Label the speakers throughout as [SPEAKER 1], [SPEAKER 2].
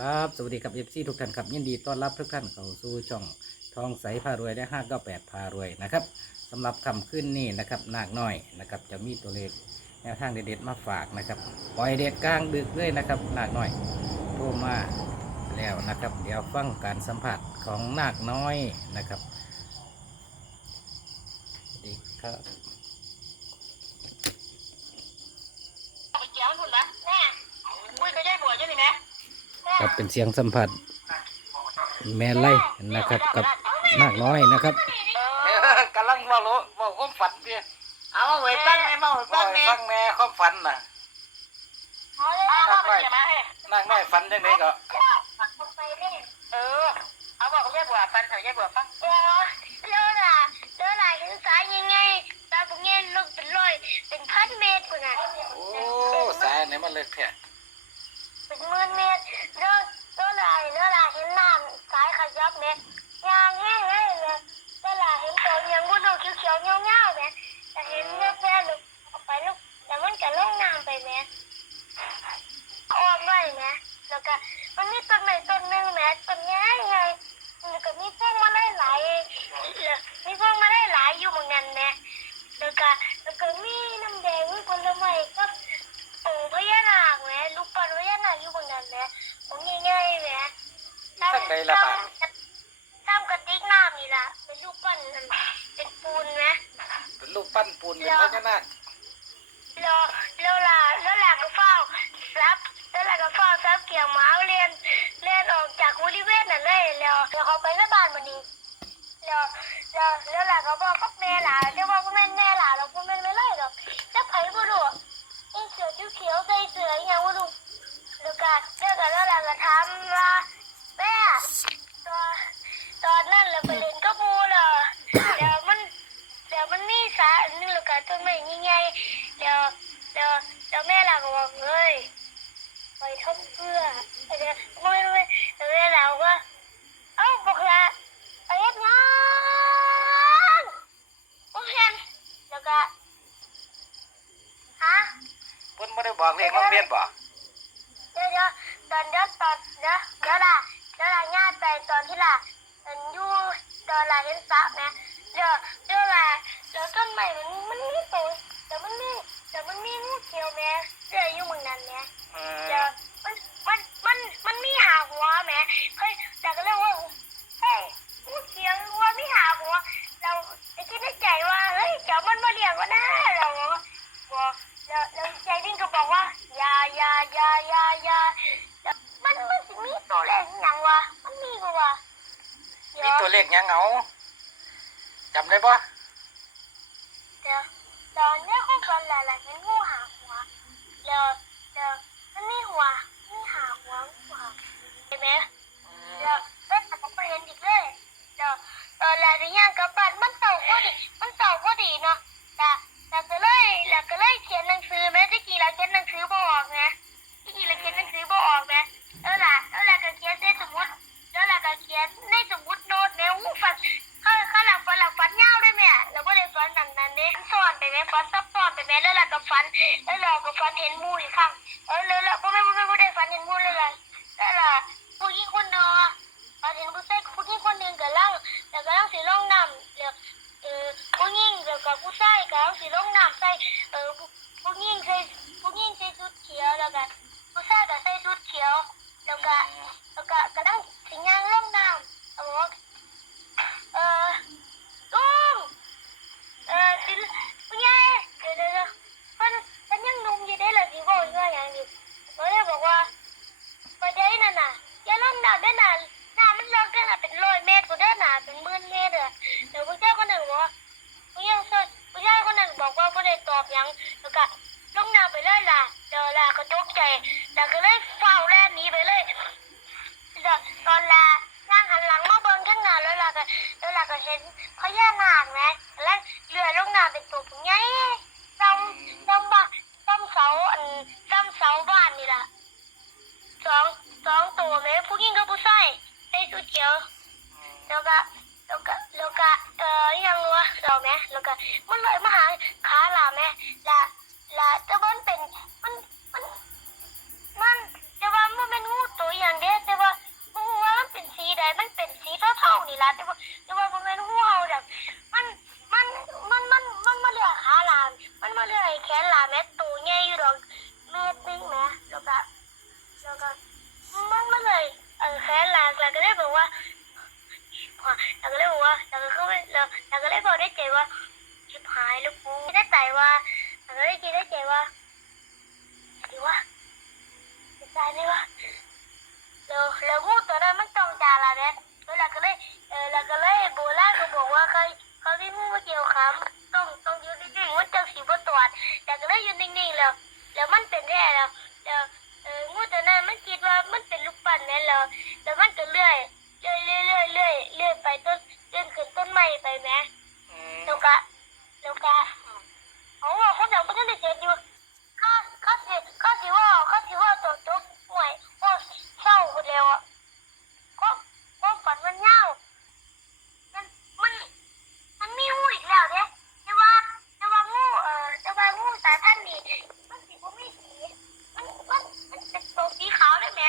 [SPEAKER 1] ครับสวัสดีครับเอฟซีทุกท่านครับยินดีต้อนรับทุกท่านเข้าสู่ช่องทองใสพารวยและห้าเก้าแปดพารวยนะครับสำหรับคำขึ้นนี่นะครับนาคน้อยนะครับจะมีตัวเลขแนวทางเด็ดๆมาฝากนะครับปล่อยเด็ดกลางดึกเลยนะครับนาคน้อยโทรมาแล้วนะครับ เดี๋ยวฟังการสัมผัสของนาคน้อยนะครับสวัสดีครับ
[SPEAKER 2] ไปเจียวคุณนะแม่คุยกับยายบัวอยู่นี่ไหม
[SPEAKER 1] ครับเป็นเสียงสัมผัส แม่ไล่นะครับกับนาคน้อยนะครับ
[SPEAKER 2] เออกำ
[SPEAKER 1] ลังว่ารู้ว่าความฝันดิ
[SPEAKER 2] เอาไว้ตั้งไว้มาไว้
[SPEAKER 1] ว่า
[SPEAKER 2] ตั้ง
[SPEAKER 1] ให้
[SPEAKER 2] ไง
[SPEAKER 1] ฟังแม่ความฝันน่ะ
[SPEAKER 2] เอาไปเจียวมาให้
[SPEAKER 1] นางน้อยฝันจังไดก็
[SPEAKER 2] เออเอาบอกกับยายบัวฟันเอายายบัวฟัง
[SPEAKER 3] เดี๋ยวเดี๋ยวล่ะเดี๋ยวล่ะเห็นสายยังไงตาพวกเงี้ยลึกเป็นร้อยเป็นพันเมตรกว่าน่ะ
[SPEAKER 1] โอ้สายไหนมันเลิกแท้
[SPEAKER 3] เป็นหมื่นเมตร เดี๋ยวเดี๋ยวล่ะเดี๋ยวล่ะเห็นน้ำสายขยับเนี่ยยางแห้งเลยเนี่ยเดี๋ยวล่ะเห็นตัวยังบุญเอาเขียวๆเงี้ยวๆเนี่ยแต่เห็นแม่ๆลูกออกไปลูกแต่มันจะลงน้ำไปแม่ออมไว้แม่แล้วก็มันมีต้นไม้ต้นหนึงแม่ต้นใหญ่ไงแล้วก็มีพวกมาได้หลายแล้วมีพวกมาได้หลายอยู่เหมือนกันแม่แล้วก็แล้วก็มีน้ำแดงมีผลไม้ก็องค์พญานาคแม่ลูกปั้นพญานาคอยู่เหมือนกันแม่องค์ใหญ่ๆแม่
[SPEAKER 1] ทั้งใดล่ะบาด
[SPEAKER 3] ตามกระติกน้ำนี่ล่ะเป็นลูกปั้นนั่นเป็นปูนแม่
[SPEAKER 1] เป็นรูปปั้นปูนเป็นพญานาค
[SPEAKER 3] แล้วแล้วล่ะแล้วล่ะก็เฝ้ารับแล้วล่ะก็เฝ้าซับเกี่ยวหมาเรียนเรียนออกจากบริเวณนั่นเลยแล้วแล้วเขาไปที่บ้านวันนี้แล้วแล้วแล้วล่ะก็บอกกับแม่ล่ะเดี๋ยวว่าพ่อแม่แม่ล่ะเราพ่อแม่ไม่ไล่หรอกแล้วไผบ่รู้ไอ้เสือเขียวๆใส่เสืออหย่างบ่รู้แล้วก็แล้วก็แล้วล่ะก็ถามว่า แม่ตอนตอนนั้นเราไปเล่นกับปูเหรอเดี๋ยวมันเดี๋ยวมันมีสาอันนึงแล้วก็ต้นไม้ใหญ่ๆเดี๋ยวเดี๋ยวเดี๋ยวแม่เราก็บอกเฮ้ยไปทำเพื่อเดี๋ยวไม่ไม่เดี๋ยวแม่เราก็เอ้าบอกละไปเฮ็ดงานโอเคแล้วก็ฮะ
[SPEAKER 1] เพิ่นบ่ได้บอกเลขโรงเรียนบ่
[SPEAKER 3] เดี๋ยวเดี๋ยวตอนเดี๋ยวตอนเดี๋ยวเดี๋ยวล่ะเดี๋ยวล่ะญาติไปตอนที่ล่ะมันอยู่ตอนล่ะเห็นสระไหมเดี๋ยวเดี๋ยวล่ะเดี๋ยวต้นไม้มันมันมีตัวเดี๋ยวมันมีเดี๋ยวมันมีงูเขียวแม่เดี๋ยวอยู่เมืองนั้นแม่
[SPEAKER 1] อื
[SPEAKER 3] เดี๋ยว
[SPEAKER 1] ม
[SPEAKER 3] มันมันมันมันมีหาหัวแม่เฮ้ยแต่ก็เรียกว่าเฮ้ยงูเขียวหัวมีหาหัวเราไอ้คิดในใจว่าเฮ้ยเดี๋ยวมันมาเลี้ยงก็นะเราบอกแล้วแล้วใจดิ้งก็บอกว่าอย่าอย่าอย่าอย่าอย่าแล้วมันมันสิมีตัวเลขอหย่างวะมันมีกูวะเดี๋
[SPEAKER 1] มี
[SPEAKER 3] ยว
[SPEAKER 1] ตัวเลขหยังเอาจำได้ บ่
[SPEAKER 3] นแล้วเราก็ฟันเห็นมูอีกครั้งเออแล้วล่ะก็ไม่พ่ไม่ได้ฟันเห็นมูเลยล่ะแล้วล่ะผู้หญิงคนเนาะมาถึงผู้ชายผู้หญิงคนหนึ่งกับเล่าแล้วก็ล่าสีลงน้ำแล้วเออผู้หญิงแล้วก็ผู้ชายกับล่าสีลงน้ำใส่เออผู้ผู้หญิงใส่ผู้หญิงใส่ชุดเขียวแล้วก็ผู้ชายก็ใส่ชุดเขียวแล้วก็แล้วก็กระดังสิยางลงน้ำเอาบอกว่าเออลุงเออสิผู้ใหญ่เดี๋ยวเดี๋ยวเดี๋ยวเพิ่นเพิ่นยังหนุ่มอยู่ได้เลยสิบอกว่าอย่างนี้เขาเลยบอกว่า ประเดี๋ยวนั่นน่ะอย่าล้มดาวด้วยน่ะหน้ามันลอกกันน่ะเป็นร้อยเมตรกูได้น่ะ เป็นหมื่นเมตรเลยเดี๋ยวผู้ชายคนหนึ่งบอกว่าผู้ชายคนผู้ชายคนหนึ่งบอกว่าไม่ได้ตอบหยังแล้วก็ลงน้ำไปเลยล่ะเดี๋ยวล่ะก็ตกใจแล้วก็เลยเฝ้าแล่นหนีไปเลยเดี๋ยวตอนล่ะนั่งหันหลังมาเบิ่งข้างหน้าแล้วล่ะก็แล้วล่ะก็เห็นพญานาคนะแล้วเรือลงน้ำเป็นตัวผู้ใหญ่จำจำบ้านจำเสาอันจำเสาบ้านนี่ล่ะสองสองตัวแม่ผู้หญิงกับผู้ชายใส่ชุดเขียว แล้วก็แล้วก็แล้วก็เอ่อยังวะเราแม่แล้วก็มันเลยมาหาขาลาแม่ละละแต่ว่าต่ว่าเป็นงูตัวอย่าง ไปแล้วแล้วก็เลยบอกได้ใจว่าชิบหายแล้วกูได้ใจว่าแล้วก็เลยคิดได้ใจว่าหรือว่าจะตายไหมวะแล้วแล้วงูตัวนั้นมันจ้องจาละเนี่ยแล้วเราก็เลยเออเราก็เลยโบราณก็บอกว่าเคยเขาที่งูมาเกี่ยวขาต้องต้องยืนนิ่งๆมันจังสีบตรวจแต่ก็เลยยืนนิ่งๆแล้วแล้วมันเป็นแท้แล้วแล้วเอองูตัวนั้นมันคิดว่ามันเป็นลูกปั้นนี่ยแล้วแล้วมันก็เลื่อยเลื่อยเลื่อยเลื่อยเลื่อยเลื่อยไปต้น ม้ไปแหม
[SPEAKER 1] อืม
[SPEAKER 3] แล้วก็แล้วก็เขาว่าเขาจะไม่ได้เจ็บอยู่เขาเขาสิเขาสิว่าเขาสิว่าตัวตัวป่วยว่าเศร้าหมดแล้วอะก็ก็ฝันมันเงามันมันมันมีงูอีกแล้วเนี่ยแต่ว่าแต่ว่างูเอ่อแต่ว่างูสายพันธุ์นี้มันสีบ่มีสีมันมันมันเป็นตัวสีขาวได้ไหม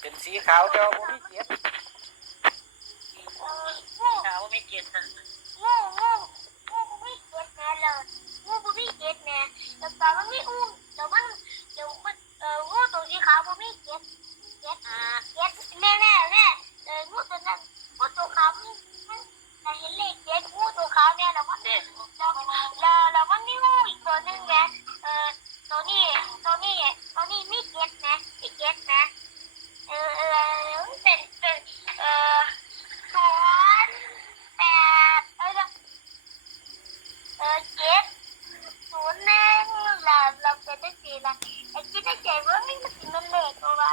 [SPEAKER 1] เป็นสีขาวเจ้าบ่มีเกียรติ
[SPEAKER 3] เอองู
[SPEAKER 2] ขาวไม่เกียดนะ
[SPEAKER 3] งูงูงูบ่มีเกล็ดแน่เลยงูบ่มีเกล็ดแน่ แล้วก็มันมีอุ้งเดี๋ยวมันเดี๋ยวมันเอ่องูตัวสีขาวบ่มีเจ็ดเจ็ดอ่าเจ็ดแน่แน่แน่เอองูตัวนั้นงูตัวขาวมันมันแต่เห็นเลขเกล็ดงูตัวขาวเนี่ยแล้วมัน
[SPEAKER 2] เด็ด
[SPEAKER 3] แล้วแล้วแล้วมันมีงูอีกตัวหนึงแหมเออตัวนี้ตัวนี้ตัวนี้มีเกล็ดนะมีเกล็ดนะเออเออมันเป็นเป็นเอ่อศูนย์แปดเอ้ย เออเจ็ดศูนย์หนึ่งเราเราเป็นได้สี่ละไอ้คิดได้ใจว่าไม่มันถึงมันเล็กกว่าว่า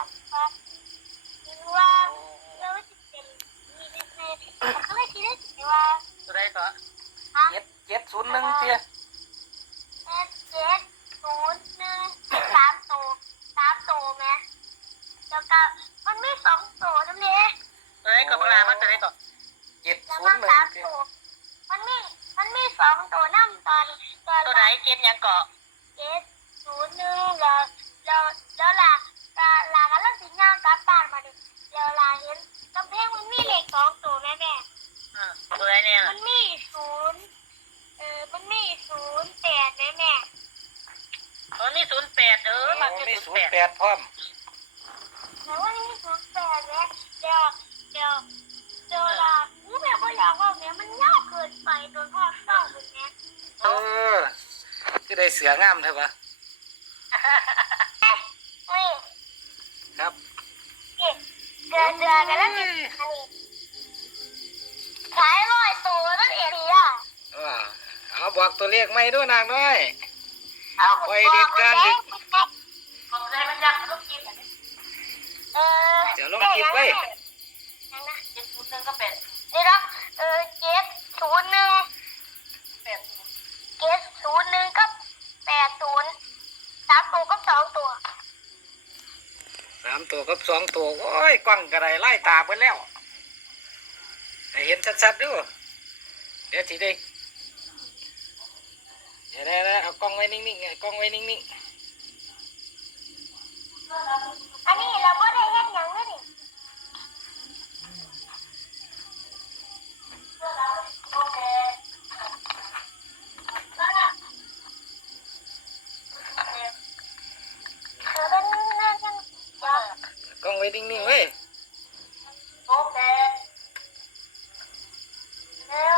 [SPEAKER 3] คิดว่าเราจะเป็นมีได้สี่แต่ก็ไม่คิดได้ใจว่า
[SPEAKER 2] ตัวใดก็
[SPEAKER 3] ฮะ
[SPEAKER 1] เจ็ดเจ็ดศูนย์หนึ่ง เตี้ย
[SPEAKER 3] เออเจ็ดศูนย์หนึ่งสามตัวสามตัวไหมแล้วก็มันไมีสองตัวนั่นเอง
[SPEAKER 2] ตัวใดก็บางลามันตัวใดก็
[SPEAKER 1] เจ็ด
[SPEAKER 3] แล้ว
[SPEAKER 1] ศู
[SPEAKER 3] มัน
[SPEAKER 1] ย์หนึ่ง
[SPEAKER 3] สาม
[SPEAKER 1] ตั
[SPEAKER 3] วมันมีมันไมีสองตัวน้ำตอนตอน
[SPEAKER 2] ตัวใดเกียดยังเกาะ
[SPEAKER 3] เจ็ดศูนย์หนึ่งแล้วแล้วแล้วล่ะลาลาลานกลับบ้านมาดิแล้วลาเห็นกำแพงมันมีเลขสองตัวแม่แม่
[SPEAKER 2] อ่าตัวใดเนี่ย
[SPEAKER 3] มันมีศูนย์เออมันมีศูนย์แปดแม่แม่
[SPEAKER 2] เออนี่ศูนย์แปดเออมัน
[SPEAKER 1] โอ้
[SPEAKER 2] คือ
[SPEAKER 1] มี
[SPEAKER 2] ศู
[SPEAKER 1] ศู
[SPEAKER 2] น
[SPEAKER 1] น
[SPEAKER 2] ย์
[SPEAKER 1] ย์
[SPEAKER 2] แป
[SPEAKER 1] แป
[SPEAKER 2] ด
[SPEAKER 1] ดพร้อม
[SPEAKER 3] แล้วว่ามีศูนย์แปดเนี่ยเดี๋ยวเดี๋ยวเดี๋ยวลากูแม่ก็อยากว่าแม่มันยากเกินไปโดนพ่อเศร้าคนนี้
[SPEAKER 1] เออคือได้เสืองามเถอะวะ
[SPEAKER 3] เฮ้ย
[SPEAKER 1] ครับ
[SPEAKER 3] เดือดเดือดกันแล้วสิอันนี้ขายร้อยตัวนั่นเองอะ
[SPEAKER 1] ว่าเอาบอกตัวเลขไม่ด้วยนางน้อย
[SPEAKER 3] เอา
[SPEAKER 1] ไว้เด็ดกลางดึก
[SPEAKER 2] เอาตัวใดมันยังลูกกิน
[SPEAKER 3] เออ
[SPEAKER 1] เดี๋ยวลง คลิปไว้
[SPEAKER 3] นั่นนะ
[SPEAKER 2] เจ็ดศูนย์หนึ่งก็แปด
[SPEAKER 3] เดี๋ยวนะเออเจ็ดศูนย์หนึ่ง
[SPEAKER 2] แปด
[SPEAKER 3] เจ็ดศูนย์หนึ่งกับแปดศูนย์สามตัวกับสองตัว
[SPEAKER 1] สามตัวกับสองตัว โอ้ยกว้างกระไรไล่ตาไปแล้วให้เห็นชัดๆดูเดี๋ยวทีได้เดี๋ยวได้ๆเอากล้องไว้นิ่งๆเอากล้องไว้นิ่ง
[SPEAKER 3] อันนี้เราก็ได้เห็นอย่างนี้
[SPEAKER 1] กล้องไว้นิ่งๆเว้ย
[SPEAKER 2] โอเคเนี่ย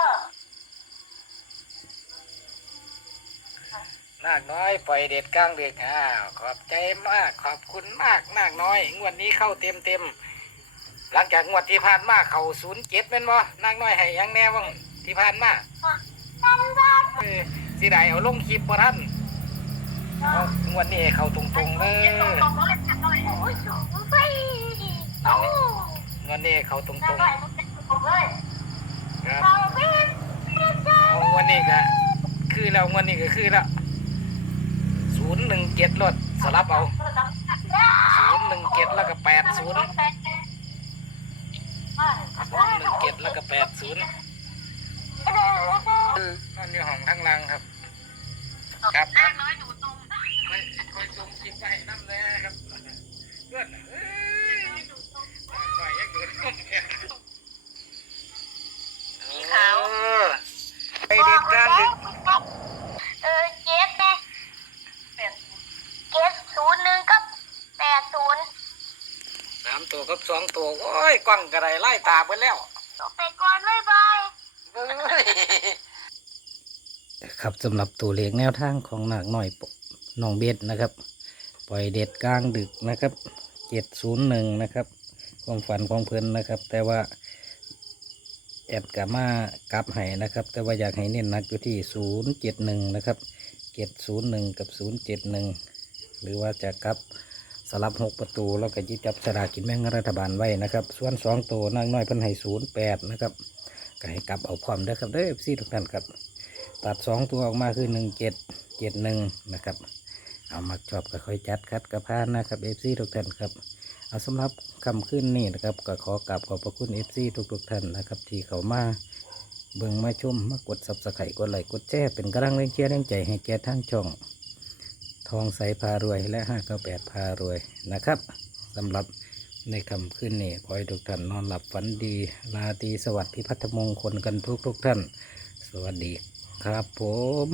[SPEAKER 1] นาคน้อยปล่อยเด็ดกลางเด็กอ้าวขอบใจมากขอบคุณมากนาคน้อย งวดนี้เข้าเต็มเต็มๆ ลังจากงวดที่ผ่านมาเขาศูนย์เจ็ดเป็นบ่นางน้อยให้หยังแน่บ้างที่ผ่านมา
[SPEAKER 3] ทำได้
[SPEAKER 1] เออสิได้เอาลงคลิปบ่ท่านเอางวดนี้ให้เขาตรงๆเลย
[SPEAKER 3] โอ้ยสูงไปโอ้
[SPEAKER 1] งวดนี้ให้เขาตรง
[SPEAKER 3] แล้ว
[SPEAKER 1] ๆ
[SPEAKER 3] ก็มันเป็นสูงเลย
[SPEAKER 1] ครับ
[SPEAKER 3] เราเป็น
[SPEAKER 1] เอางวดนี้ก็คือแล้วงวดนี้ก็คือแล้วศูนย์หนึ่งเจ็ดรถสลับเอาศูนย์หนึ่งเจ็ดแล้วก็แปดศูนย์ ศูนย์หนึ่งเจ็ดแล้วก็แปดศูนย์นั่นอยู่ห้องทั้งล่างครับ ครับค
[SPEAKER 2] นา
[SPEAKER 1] รับ
[SPEAKER 2] คน้อยหนูตรง
[SPEAKER 1] คอยคอยส่งคลิปไปน้ำเลยครับเพื่อนเอ้ยปล่อยให้เกิดขึ้นเนี่ย ตัวกับสองตัว โอ้ยกล้องกระไรไล่ตาไปแล้ว
[SPEAKER 3] ไปก่อนบ๊ายบาย
[SPEAKER 1] ครับสำหรับตัวเลขแนวทางของหนักหน่อยปน้องเบ็ดนะครับ ปล่อยเด็ดกลางดึกนะครับเจ็ดศูนย์หนึ่งนะครับความฝันของเพิ่นนะครับ แต่ว่าแอดกามากลับให้นะครับ แต่ว่าอยากให้เน้นหนักอยู่ที่ศูนย์เจ็ดหนึ่งนะครับเจ็ดศูนย์หนึ่งกับศูนย์เจ็ดหนึ่งหรือว่าจะกลับ สลับหกประตูแล้วก็จิจับสลากกินแบ่งรัฐบาลไว้นะครับ ส่วนสองตัวนางน้อยพิ่นให้ศูนย์แปดนะครับก็ให้กลับเอาความเด้ครับเด้อพี่ทุกท่านครับ ตัดสองตัวออกมาคือหนึ่งเจ็ดเจ็ดหนึ่งนะครับ เอามาชอบก็ค่อยจัดคัดกระพานนะครับเอฟซีทุกท่านครับเอาสำหรับคำขึ้นนี่นะครับก็ขอกราบขอบพระคุณเอฟซีทุกๆท่านนะครับ ที่เขามาเบิ่งมาชมมากดซับสไครต์กดไลค์กดแชร์เป็นกำลังแรงเชียร์แรงใจให้แก่ทั้งช่อง ทองใสพารวยและห้าเก้าแปดพารวยนะครับสำหรับในคำขึ้นนี่ขอให้ทุกท่านนอนหลับฝันดีลาตรีสวัสดิ์พิพัฒมงคลกันทุกทุกท่าน สวัสดีครับผม